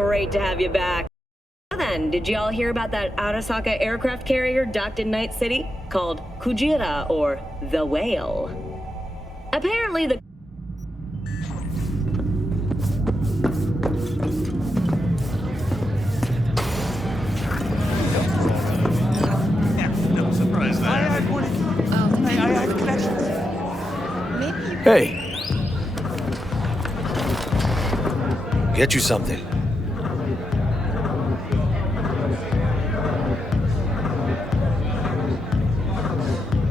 Great to have you back. Then, did you all hear about that Arasaka aircraft carrier docked in Night City called Kujira or the Whale? Apparently the No surprise there. I have connections. Hey. Get you something.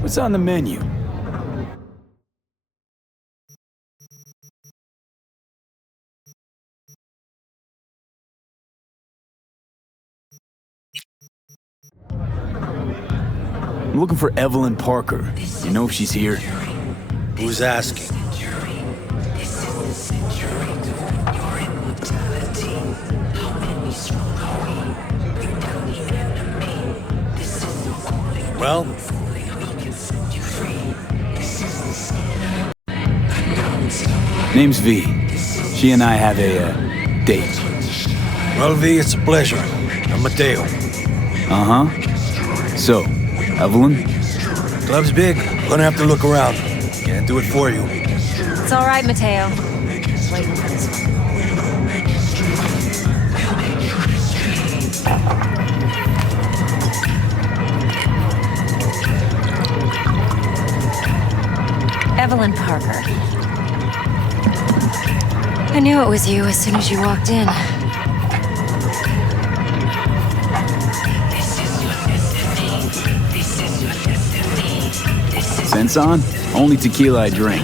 What's on the menu? I'm looking for Evelyn Parker. You know if she's here? Who's asking? Well? Name's V. She and I have a date. Well, V, it's a pleasure. I'm Mateo. Uh-huh. So, Evelyn? Club's big. Gonna have to look around. Can't do it for you. It's all right, Mateo. Just waiting for this one. Evelyn Parker. I knew it was you as soon as you walked in. Sense on? Only tequila I drink.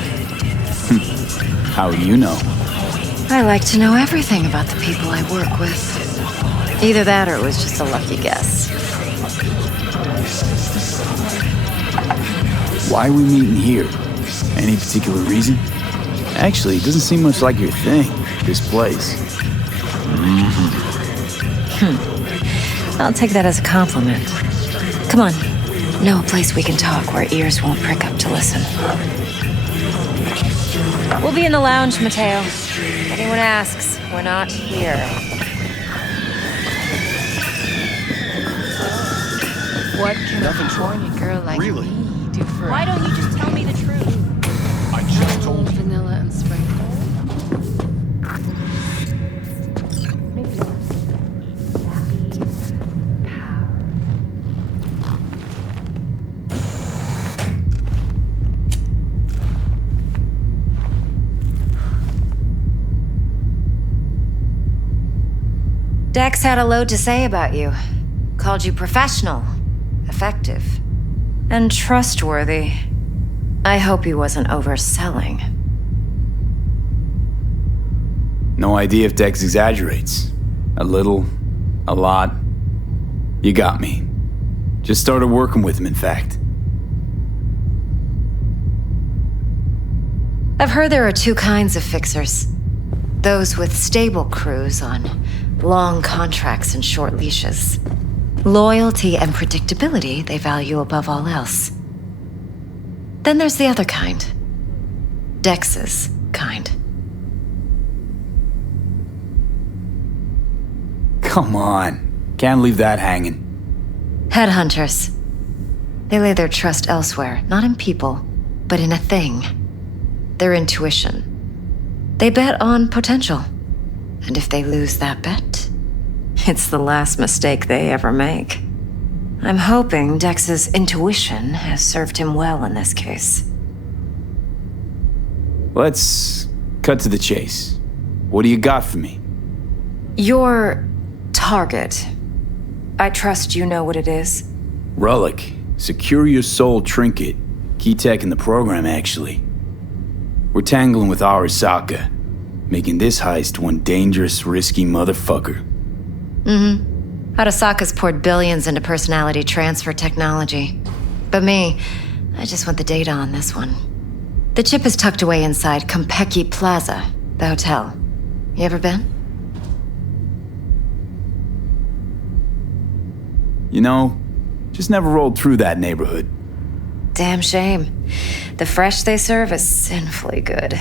How do you know? I like to know everything about the people I work with. Either that or it was just a lucky guess. Why are we meeting here? Any particular reason? Actually, it doesn't seem much like your thing, this place. I'll take that as a compliment. Come on. Know a place we can talk where ears won't prick up to listen. We'll be in the lounge, Mateo. If anyone asks, we're not here. What can a horny girl like me do for Why don't you just tell me the truth? I just told you. vanilla and sprinkles? Dex had a load to say about you. Called you professional, effective, and trustworthy. I hope he wasn't overselling. No idea if Dex exaggerates. A little, a lot. You got me. Just started working with him, in fact. I've heard there are two kinds of fixers. Those with stable crews on long contracts and short leashes. Loyalty and predictability they value above all else. Then there's the other kind. Dex's kind. Come on. Can't leave that hanging. Headhunters. They lay their trust elsewhere, not in people, but in a thing. Their intuition. They bet on potential. And if they lose that bet, it's the last mistake they ever make. I'm hoping Dex's intuition has served him well in this case. Let's cut to the chase. What do you got for me? Your target. I trust you know what it is. Relic. Secure your soul trinket. Key tech in the program, actually. We're tangling with Arasaka, making this heist one dangerous, risky motherfucker. Arasaka's poured billions into personality transfer technology. But me, I just want the data on this one. The chip is tucked away inside Konpeki Plaza, the hotel. You ever been? You know, just never rolled through that neighborhood. Damn shame. The fresh they serve is sinfully good.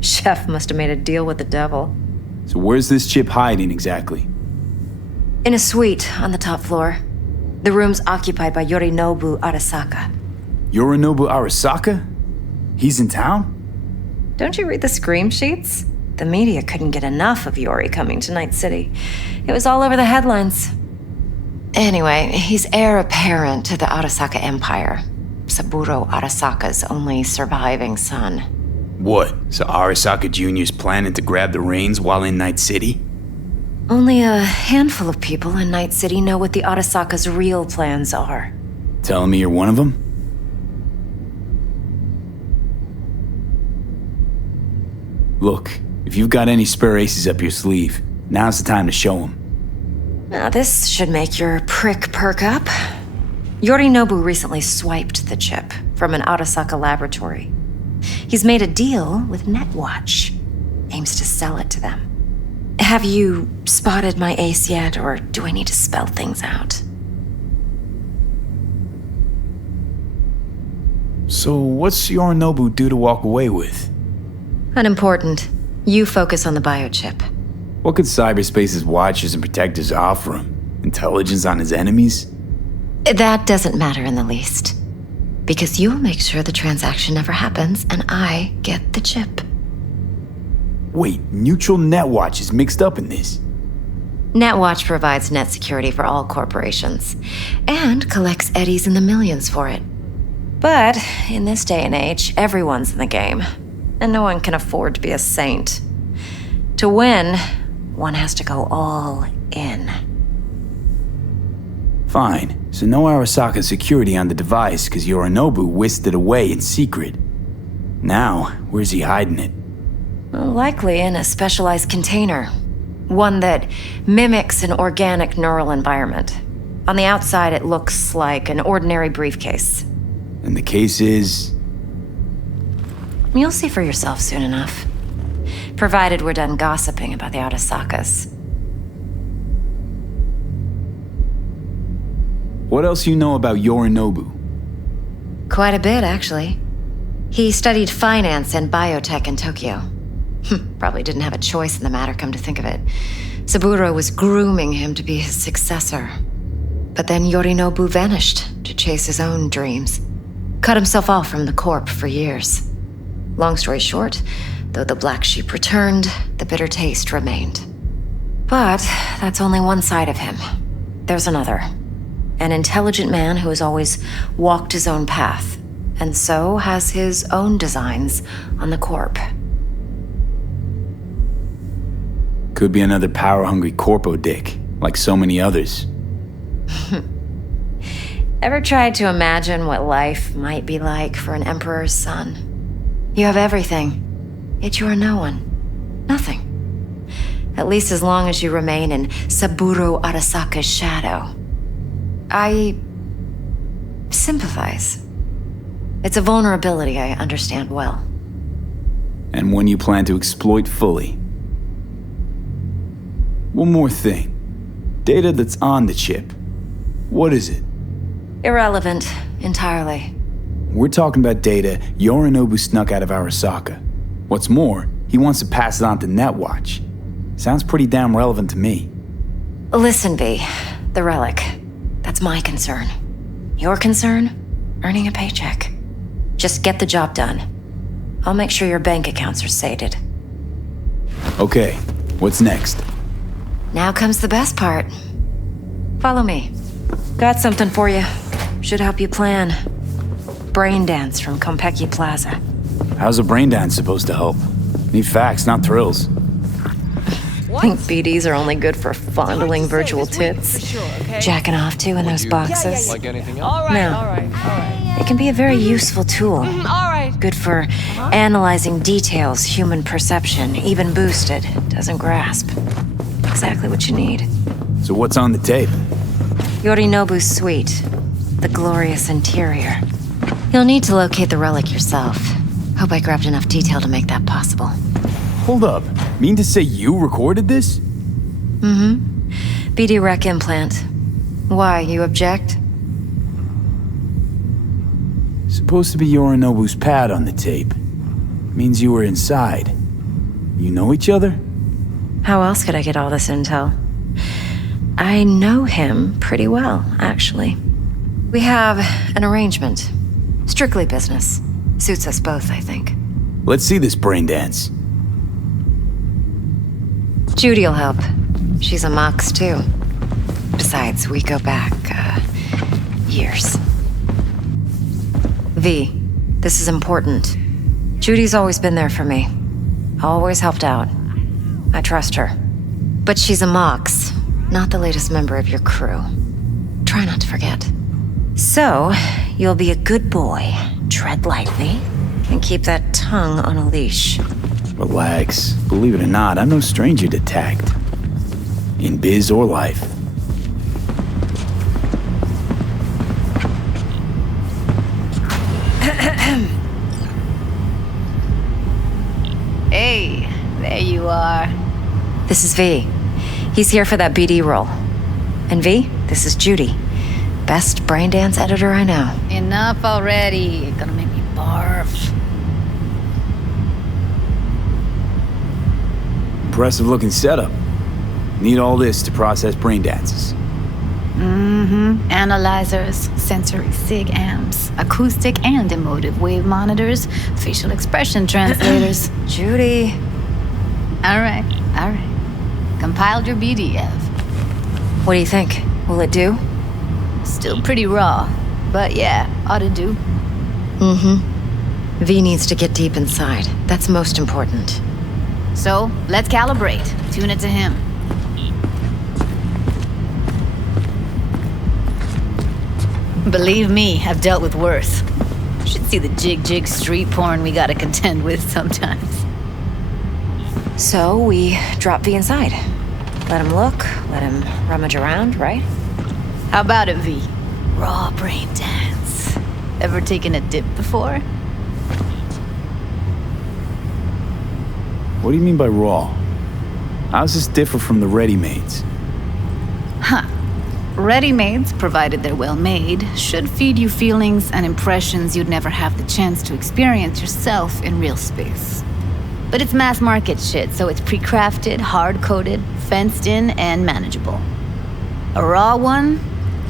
Chef must have made a deal with the devil. So where's this chip hiding exactly? In a suite on the top floor. The room's occupied by Yorinobu Arasaka. Yorinobu Arasaka? He's in town? Don't you read the scream sheets? The media couldn't get enough of Yori coming to Night City. It was all over the headlines. Anyway, he's heir apparent to the Arasaka Empire. Saburo Arasaka's only surviving son. What? So Arasaka Jr.'s planning to grab the reins while in Night City? Only a handful of people in Night City know what the Arasaka's real plans are. Telling me you're one of them? Look, if you've got any spare aces up your sleeve, now's the time to show them. Now this should make your prick perk up. Yorinobu recently swiped the chip from an Arasaka laboratory. He's made a deal with Netwatch. Aims to sell it to them. Have you spotted my ace yet, or do I need to spell things out? So what's Yorinobu due to walk away with? Unimportant. You focus on the biochip. What could cyberspace's watchers and protectors offer him? Intelligence on his enemies? That doesn't matter in the least. Because you'll make sure the transaction never happens, and I get the chip. Wait, neutral Netwatch is mixed up in this. Netwatch provides net security for all corporations, and collects eddies in the millions for it. But in this day and age, everyone's in the game, and no one can afford to be a saint. To win, one has to go all in. Fine, so no Arasaka security on the device because Yorinobu whisked it away in secret. Now, where's he hiding it? Likely in a specialized container. One that mimics an organic neural environment. On the outside, it looks like an ordinary briefcase. And the case is? You'll see for yourself soon enough. Provided we're done gossiping about the Arasakas. What else you know about Yorinobu? Quite a bit, actually. He studied finance and biotech in Tokyo. Probably didn't have a choice in the matter, come to think of it. Saburo was grooming him to be his successor. But then Yorinobu vanished to chase his own dreams. Cut himself off from the corp for years. Long story short, though the black sheep returned, the bitter taste remained. But that's only one side of him. There's another. An intelligent man who has always walked his own path, and so has his own designs on the corp. Could be another power-hungry corpo dick, like so many others. Ever tried to imagine what life might be like for an emperor's son? You have everything, yet you are no one. Nothing. At least as long as you remain in Saburo Arasaka's shadow. I sympathize. It's a vulnerability I understand well. And one you plan to exploit fully. One more thing. Data that's on the chip. What is it? Irrelevant, entirely. We're talking about data Yorinobu snuck out of Arasaka. What's more, he wants to pass it on to Netwatch. Sounds pretty damn relevant to me. Listen, V. The relic. That's my concern. Your concern? Earning a paycheck. Just get the job done. I'll make sure your bank accounts are sated. Okay, what's next? Now comes the best part. Follow me. Got something for you. Should help you plan. Brain dance from Konpeki Plaza. How's a brain dance supposed to help? Need facts, not thrills. Think BDs are only good for fondling virtual tits? Jacking off to in those boxes? Like anything else? No. It can be a very useful tool. Good for analyzing details human perception, even boosted, doesn't grasp. Exactly what you need. So what's on the tape? Yorinobu's suite. The glorious interior. You'll need to locate the relic yourself. Hope I grabbed enough detail to make that possible. Hold up. Mean to say you recorded this? BD rec implant. Why, you object? Supposed to be Yorinobu's pad on the tape. Means you were inside. You know each other? How else could I get all this intel? I know him pretty well, actually. We have an arrangement. Strictly business. Suits us both, I think. Let's see this brain dance. Judy'll help. She's a mox, too. Besides, we go back, years. V, this is important. Judy's always been there for me. Always helped out. I trust her. But she's a mox, not the latest member of your crew. Try not to forget. So, you'll be a good boy, tread lightly, and keep that tongue on a leash. Relax. Believe it or not, I'm no stranger to tact. In biz or life. Hey, there you are. This is V. He's here for that BD role. And V, this is Judy. Best brain dance editor I know. Enough already. You're gonna make me barf. Impressive looking setup. Need all this to process brain dances. Mm-hmm. Analyzers, sensory sig amps, acoustic and emotive wave monitors, facial expression translators. Judy. All right. Compiled your BDF. What do you think? Will it do? Still pretty raw, but yeah, ought to do. Mm-hmm. V needs to get deep inside. That's most important. So, let's calibrate. Tune it to him. Believe me, I've dealt with worse. Should see the jig street porn we gotta contend with sometimes. So we drop V inside. Let him look, let him rummage around, right? How about it, V? Raw brain dance. Ever taken a dip before? What do you mean by raw? How's this differ from the ready-mades? Huh. Ready-mades, provided they're well-made, should feed you feelings and impressions you'd never have the chance to experience yourself in real space. But it's mass-market shit, so it's pre-crafted, hard-coded, fenced-in, and manageable. A raw one?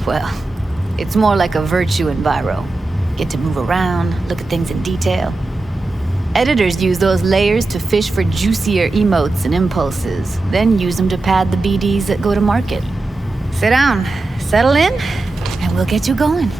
Well, it's more like a virtue enviro. Get to move around, look at things in detail. Editors use those layers to fish for juicier emotes and impulses, then use them to pad the BDs that go to market. Sit down, settle in, and we'll get you going.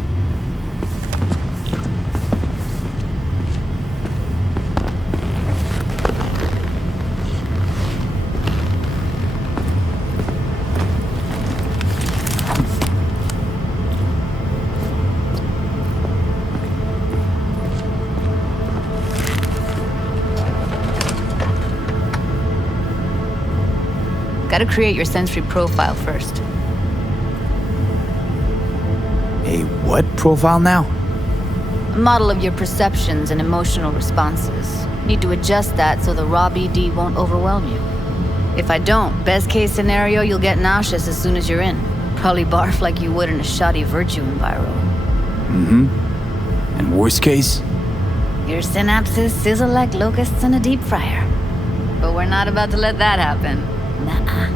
Gotta create your sensory profile first. A what profile now? A model of your perceptions and emotional responses. Need to adjust that so the raw BD won't overwhelm you. If I don't, best case scenario, you'll get nauseous as soon as you're in. Probably barf like you would in a shoddy virtue enviro. Mm-hmm. And worst case? Your synapses sizzle like locusts in a deep fryer. But we're not about to let that happen. Nuh-uh.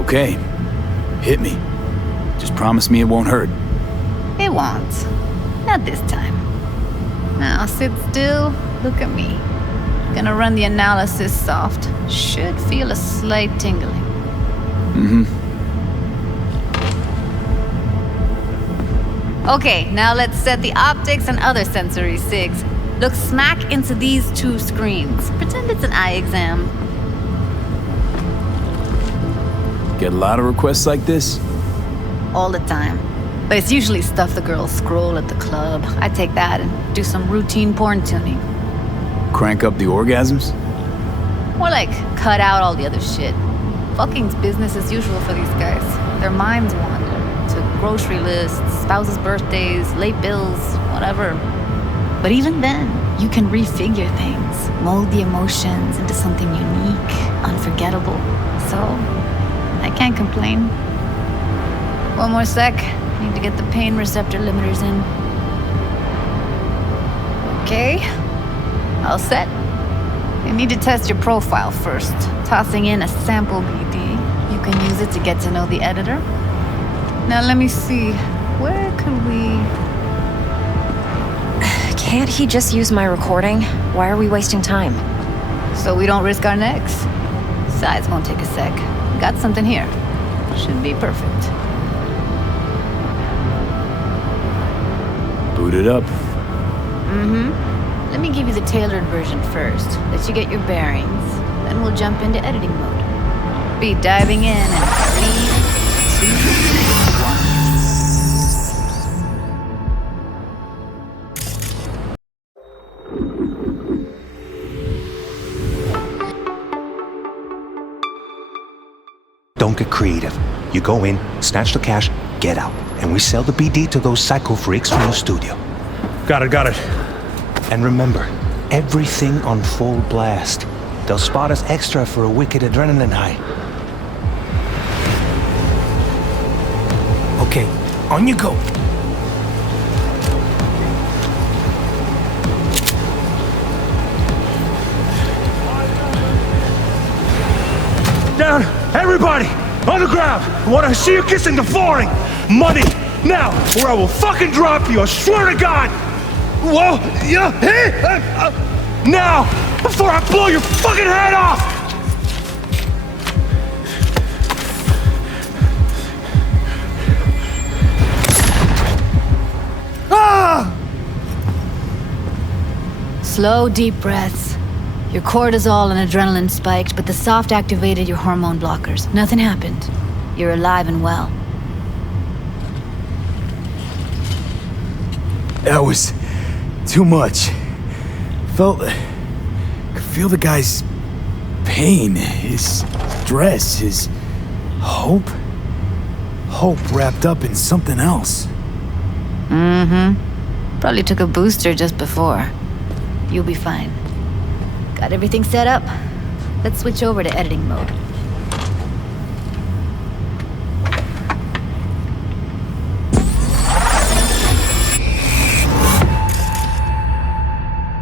Okay. Hit me. Just promise me it won't hurt. It won't. Not this time. Now sit still, look at me. Gonna run the analysis soft. Should feel a slight tingling. Mm-hmm. Okay, now let's set the optics and other sensory sigs. Look smack into these two screens. Pretend it's an eye exam. Get a lot of requests like this? All the time. But it's usually stuff the girls scroll at the club. I take that and do some routine porn tuning. Crank up the orgasms? More like cut out all the other shit. Fucking's business as usual for these guys. Their minds wander to grocery lists, spouses' birthdays, late bills, whatever. But even then, you can refigure things, mold the emotions into something unique, unforgettable. So, I can't complain. One more sec. Need to get the pain receptor limiters in. Okay. All set. You need to test your profile first. Tossing in a sample BD. You can use it to get to know the editor. Now let me see. Where could we... Can't he just use my recording? Why are we wasting time? So we don't risk our necks. Besides, won't take a sec. Got something here. Should be perfect. Boot it up. Let me give you the tailored version first. Let you get your bearings. Then we'll jump into editing mode. Be diving in in 3, 2, 1. Don't get creative. You go in, snatch the cash, get out. And we sell the BD to those psycho freaks from the studio. Got it. And remember, everything on full blast. They'll spot us extra for a wicked adrenaline high. Okay, on you go. Down! Everybody! On the ground! I want to see you kissing the flooring! Money! Now! Or I will fucking drop you! I swear to God! Whoa! Yeah! Hey! Now! Before I blow your fucking head off! Ah! Slow, deep breaths. Your cortisol and adrenaline spiked, but the soft activated your hormone blockers. Nothing happened. You're alive and well. That was too much. Could feel the guy's pain, his stress, his hope. Hope wrapped up in something else. Probably took a booster just before. You'll be fine. Got everything set up? Let's switch over to editing mode.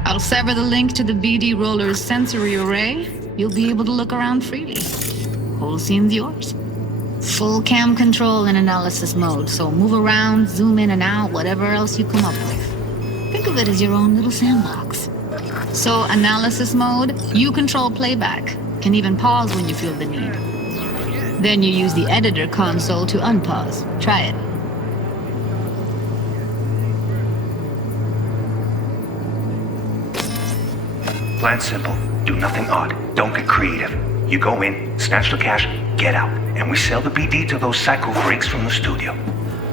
I'll sever the link to the BD roller's sensory array. You'll be able to look around freely. Whole scene's yours. Full cam control in analysis mode, so move around, zoom in and out, whatever else you come up with. Think of it as your own little sandbox. So, analysis mode, you control playback. Can even pause when you feel the need. Then you use the editor console to unpause. Try it. Plan simple. Do nothing odd. Don't get creative. You go in, snatch the cash, get out. And we sell the BD to those psycho freaks from the studio.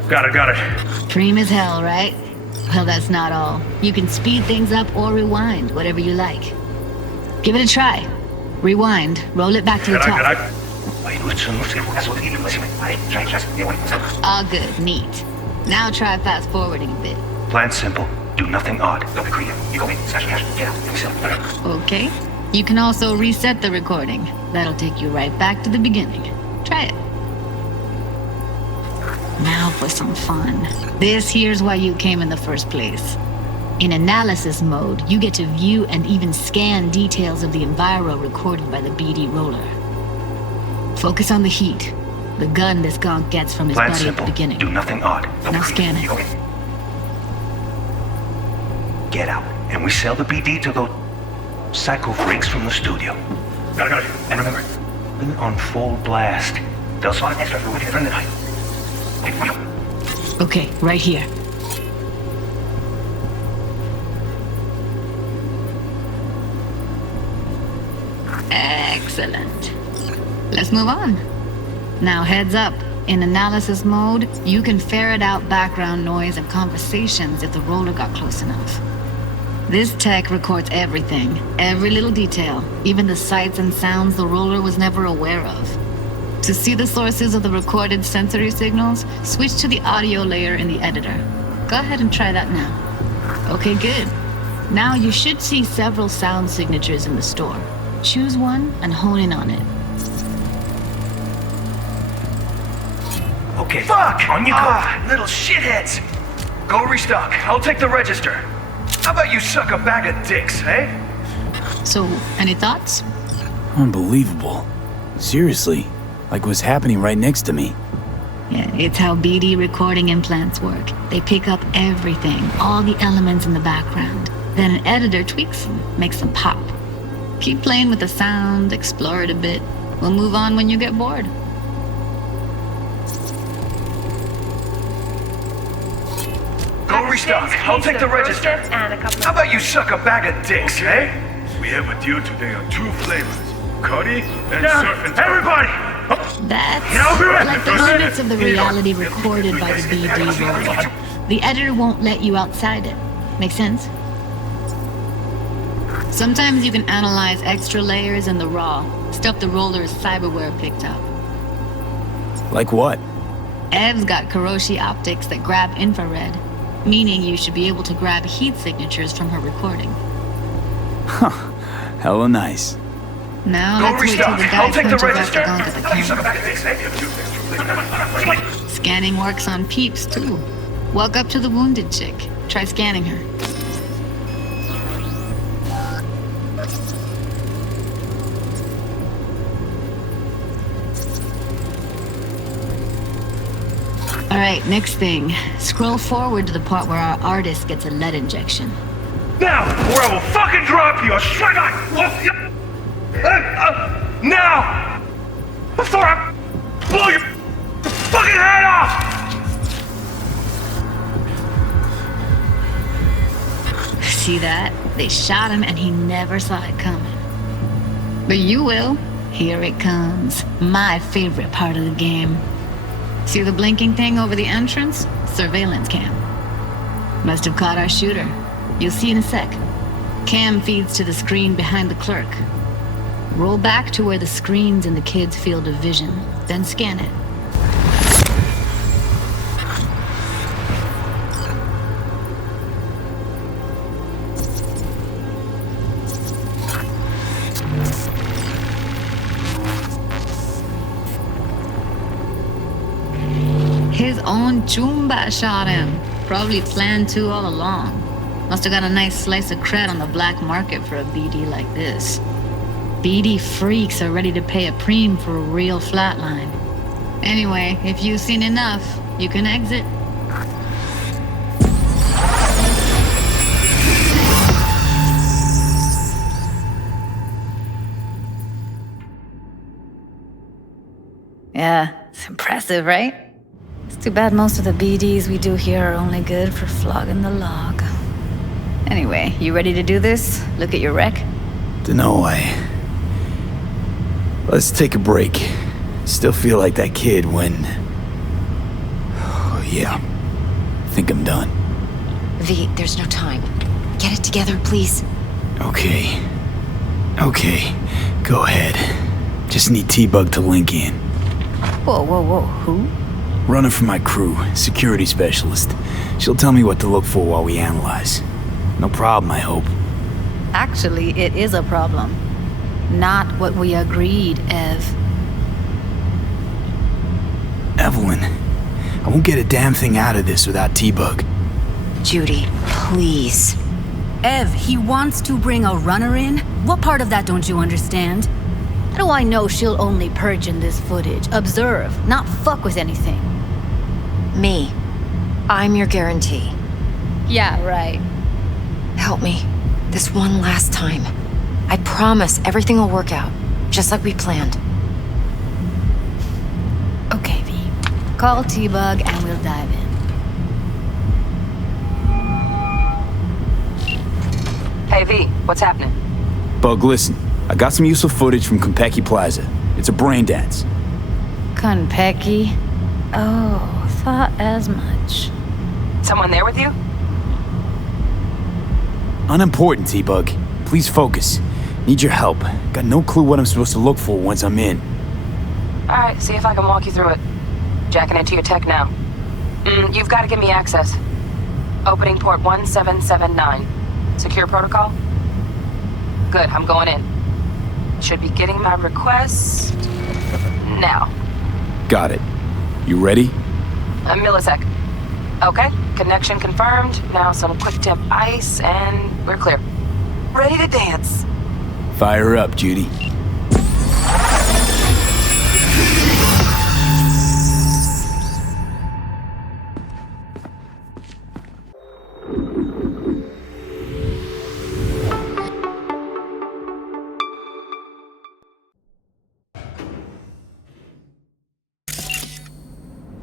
Got it. Dream as hell, right? Well, that's not all. You can speed things up or rewind, whatever you like. Give it a try. Rewind, roll it back to the top. All good, neat. Now try fast forwarding a bit. Plan simple. Do nothing odd. Don't be creative. You go in, snatch the cash, get out. And we sell it. Okay. You can also reset the recording. That'll take you right back to the beginning. Try it. Now for some fun. This here's why you came in the first place. In analysis mode, you get to view and even scan details of the enviro recorded by the BD roller. Focus on the heat, the gun this gonk gets from his Plan buddy simple. at the beginning. Do nothing odd. Now scan it. You go in. Get out. And we sell the BD to those psycho freaks from the studio. Got it. And remember, on full blast. They'll spot extra for wicked adrenaline high. Okay, right here. Excellent. Let's move on. Now heads up. In analysis mode, you can ferret out background noise and conversations if the roller got close enough. This tech records everything, every little detail, even the sights and sounds the roller was never aware of. To see the sources of the recorded sensory signals, switch to the audio layer in the editor. Go ahead and try that now. Okay, good. Now you should see several sound signatures in the store. Choose one and hone in on it. Okay. Fuck! On you go. Little shitheads. Go restock. I'll take the register. How about you suck a bag of dicks, eh? So, any thoughts? Unbelievable. Seriously, like what's happening right next to me. Yeah, it's how BD recording implants work. They pick up everything, all the elements in the background. Then an editor tweaks them, makes them pop. Keep playing with the sound, explore it a bit. We'll move on when you get bored. Go restock. I'll take the register. How about you suck a bag of dicks, eh? We have a deal today on 2 flavors. Cuddy and Down, surf and everybody! That's I'll be right like the back. limits of the reality recorded by the BD roller. The editor won't let you outside it. Make sense? Sometimes you can analyze extra layers in the raw, stuff the roller's cyberware picked up. Like what? Ev's got Kiroshi optics that grab infrared, meaning you should be able to grab heat signatures from her recording. Huh. Hella nice. Now Go let's wait till restock. the I'll guy take the punches up register. the gun to the You suck a camera. bag of dicks, eh? Scanning works on peeps, too. Walk up to the wounded chick. Try scanning her. Alright, next thing. Scroll forward to the part where our artist gets a lead injection. Now, or I will fucking drop you! I swear to God! Now! Before I blow your fucking head off! See that? They shot him and he never saw it coming. But you will. Here it comes. My favorite part of the game. See the blinking thing over the entrance? Surveillance cam. Must have caught our shooter. You'll see in a sec. Cam feeds to the screen behind the clerk. Roll back to where the screen's in the kid's field of vision, then scan it. His own Chumba shot him. Probably planned to all along. Must have got a nice slice of cred on the black market for a BD like this. BD freaks are ready to pay a preem for a real flatline. Anyway, if you've seen enough, you can exit. Yeah, it's impressive, right? It's too bad most of the BDs we do here are only good for flogging the log. Anyway, you ready to do this? Look at your rec? Dunno, Let's take a break. Still feel like that kid when... Oh, yeah. Think I'm done. V, there's no time. Get it together, please. Okay. Go ahead. Just need T-Bug to link in. Whoa, who? Runner for my crew, security specialist. She'll tell me what to look for while we analyze. No problem, I hope. Actually, it is a problem. Not what we agreed, Ev. Evelyn, I won't get a damn thing out of this without T-Bug. Judy, please. Ev, he wants to bring a runner in? What part of that don't you understand? How do I know she'll only purge in this footage? Observe, not fuck with anything. Me. I'm your guarantee. Yeah, right. Help me. This one last time. I promise everything will work out, just like we planned. Okay, V. Call T-Bug and we'll dive in. Hey, V, what's happening? Bug, listen. I got some useful footage from Konpeki Plaza. It's a brain dance. Konpeki? Oh, thought as much. Someone there with you? Unimportant, T-Bug. Please focus. Need your help. Got no clue what I'm supposed to look for once I'm in. Alright, see if I can walk you through it. Jacking into your tech now. You've got to give me access. Opening port 1779. Secure protocol? Good, I'm going in. Should be getting my request... now. Got it. You ready? A millisec. Okay, connection confirmed. Now some quick tip ice, and we're clear. Ready to dance. Fire her up, Judy.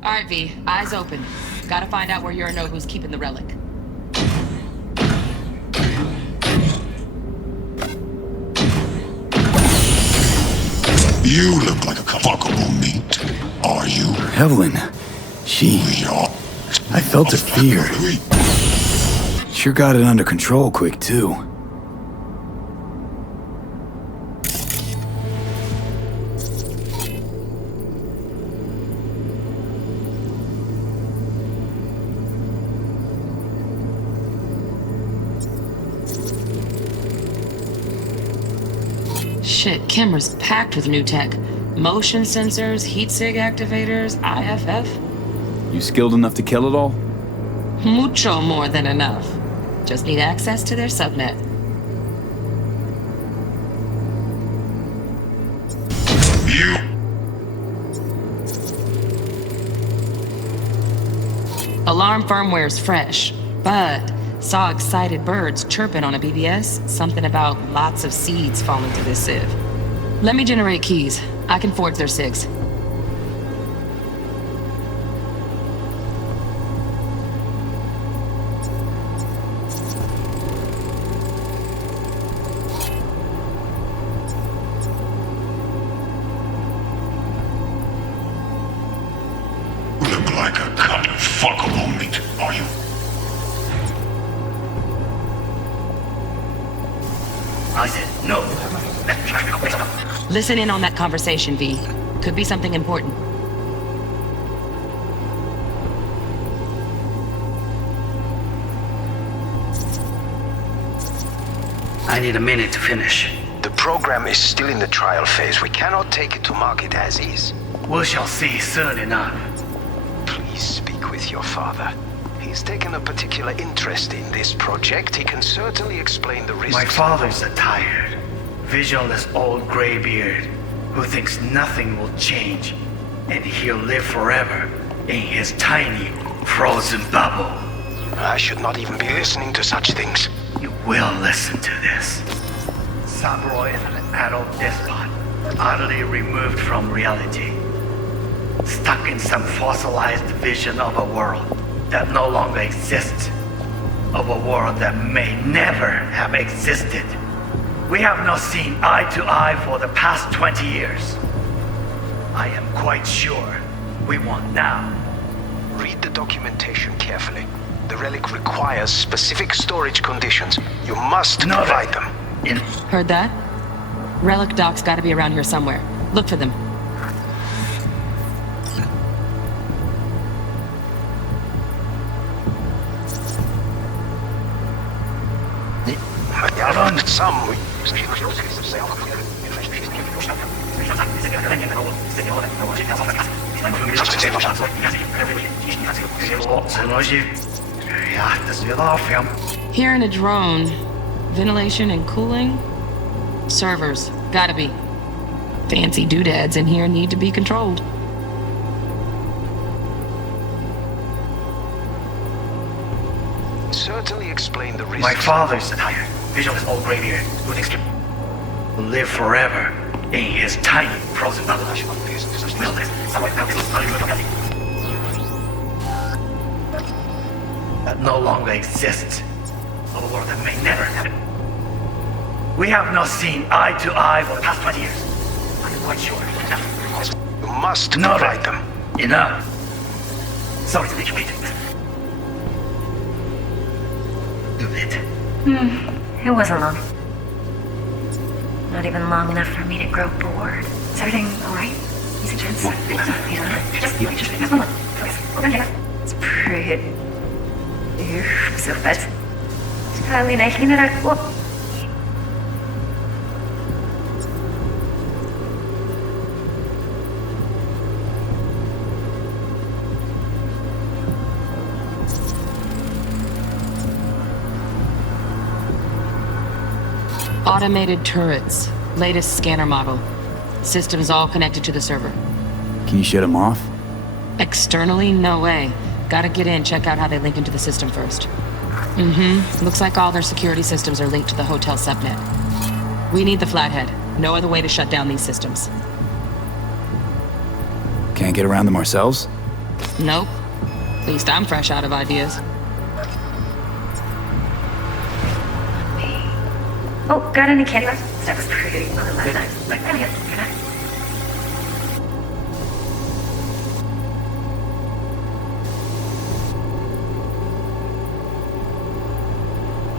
Alright, V. Eyes open. Gotta find out where Yorinobu's keeping the relic. You look like a fuckable meat. Are you? Evelyn. She... I felt her fear. Sure got it under control quick, too. Shit, camera's packed with new tech. Motion sensors, heat sig activators, IFF. You skilled enough to kill it all? Mucho more than enough. Just need access to their subnet. You... Alarm firmware's fresh, but saw excited birds chirping on a BBS. Something about lots of seeds falling to this sieve. Let me generate keys. I can forge their SIGs. look like a kind of fuckable meat, are you? I said no. Listen in on that conversation, V. Could be something important. I need a minute to finish. The program is still in the trial phase. We cannot take it to market as is. We shall see soon enough. Please speak with your father. He's taken a particular interest in this project. He can certainly explain the risks. My father's a tired, visionless old graybeard who thinks nothing will change, and he'll live forever in his tiny, frozen bubble. I should not even be listening to such things. You will listen to this. Sabroy is an adult despot, utterly removed from reality. Stuck in some fossilized vision of a world that no longer exists. Of a world that may never have existed. We have not seen eye to eye for the past 20 years. I am quite sure we won't now. Read the documentation carefully. The relic requires specific storage conditions. You must provide them. Heard that? Relic docs gotta be around here somewhere. Look for them. Here in a drone, ventilation and cooling, servers, gotta be. Fancy doodads in here need to be controlled. Certainly explain the risks. My father's a tired, visionless old graybeard who thinks will live forever in his tiny frozen bubble. That no longer exists. Of a world that may never happen. We have not seen eye to eye for the past 20 years. I'm quite sure. You must provide them. Enough. Sorry to make you wait. Do it. It wasn't long. Not even long enough for me to grow bored. Is everything alright? Easy chance? It's pretty... so fast. Kali na hinarap ko. Automated turrets. Latest scanner model. Systems all connected to the server. Can you shut them off? Externally? No way. Gotta get in, check out how they link into the system first. Looks like all their security systems are linked to the hotel subnet. We need the flathead. No other way to shut down these systems. Can't get around them ourselves? Nope. At least I'm fresh out of ideas. Oh, got any candy bars? That was pretty on the left side.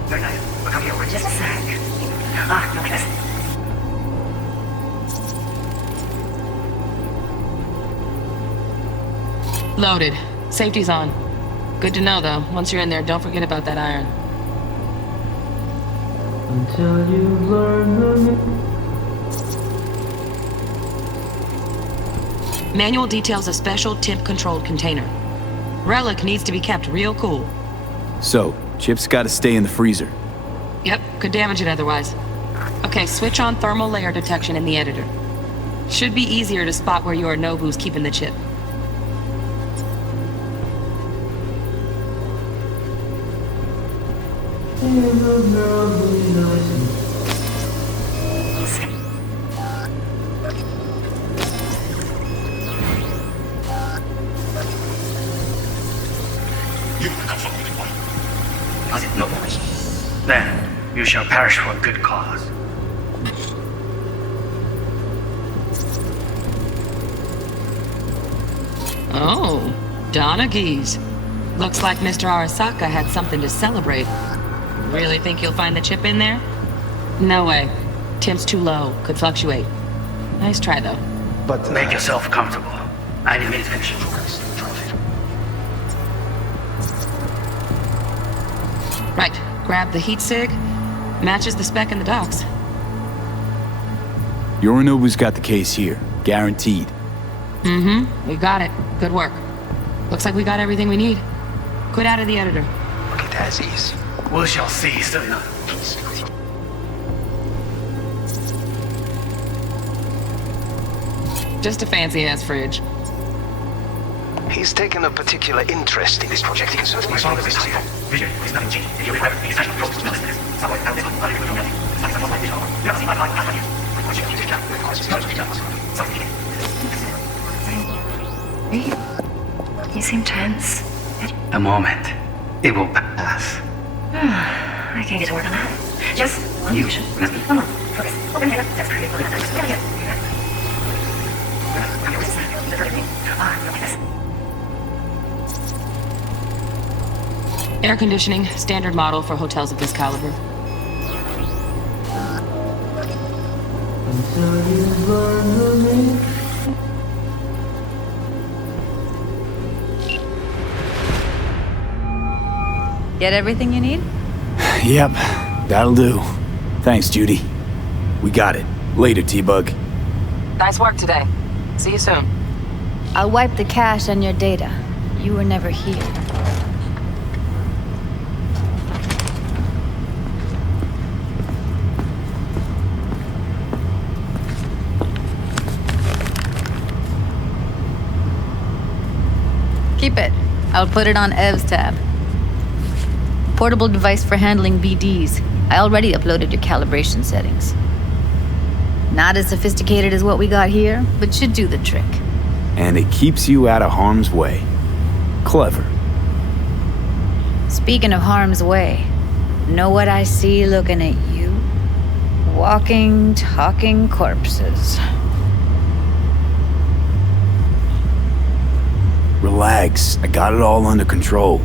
Very nice. We'll come here over just a sec. No kiss. Loaded. Safety's on. Good to know, though. Once you're in there, don't forget about that iron. Until you learn the... Manual details a special temp-controlled container. Relic needs to be kept real cool. So, chips gotta stay in the freezer. Yep, could damage it otherwise. Okay, switch on thermal layer detection in the editor. Should be easier to spot where Yorinobu's keeping the chip. No. Then you shall perish for a good cause. Oh, Donaghys. Looks like Mr. Arasaka had something to celebrate. Really think you'll find the chip in there? No way. Temp's too low. Could fluctuate. Nice try, though. But make yourself comfortable. I need to finish. Right. Grab the heat sig. Matches the spec in the docks. Yorinobu's got the case here. Guaranteed. We got it. Good work. Looks like we got everything we need. Quit out of the editor. Look at as is. We shall see soon. Just a fancy-ass fridge. He's taken a particular interest in this project. He can certainly explain this to you. You seem tense. A moment. It will pass. I can get to work on that. Just one mission. Come on, focus. Open head up. That's pretty good. Air conditioning, standard model for hotels of this caliber. Until you learn the name. Get everything you need? Yep, that'll do. Thanks, Judy. We got it. Later, T-Bug. Nice work today. See you soon. I'll wipe the cache on your data. You were never here. Keep it. I'll put it on Ev's tab. Portable device for handling BDs. I already uploaded your calibration settings. Not as sophisticated as what we got here, but should do the trick. And it keeps you out of harm's way. Clever. Speaking of harm's way, know what I see looking at you? Walking, talking corpses. Relax. I got it all under control.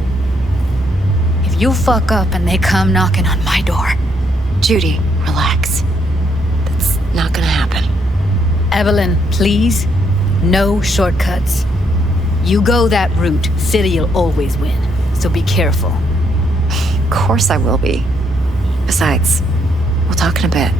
If you fuck up and they come knocking on my door... Judy, relax. That's not gonna happen. Evelyn, please. No shortcuts. You go that route, City'll always win. So be careful. Of course I will be. Besides, we'll talk in a bit.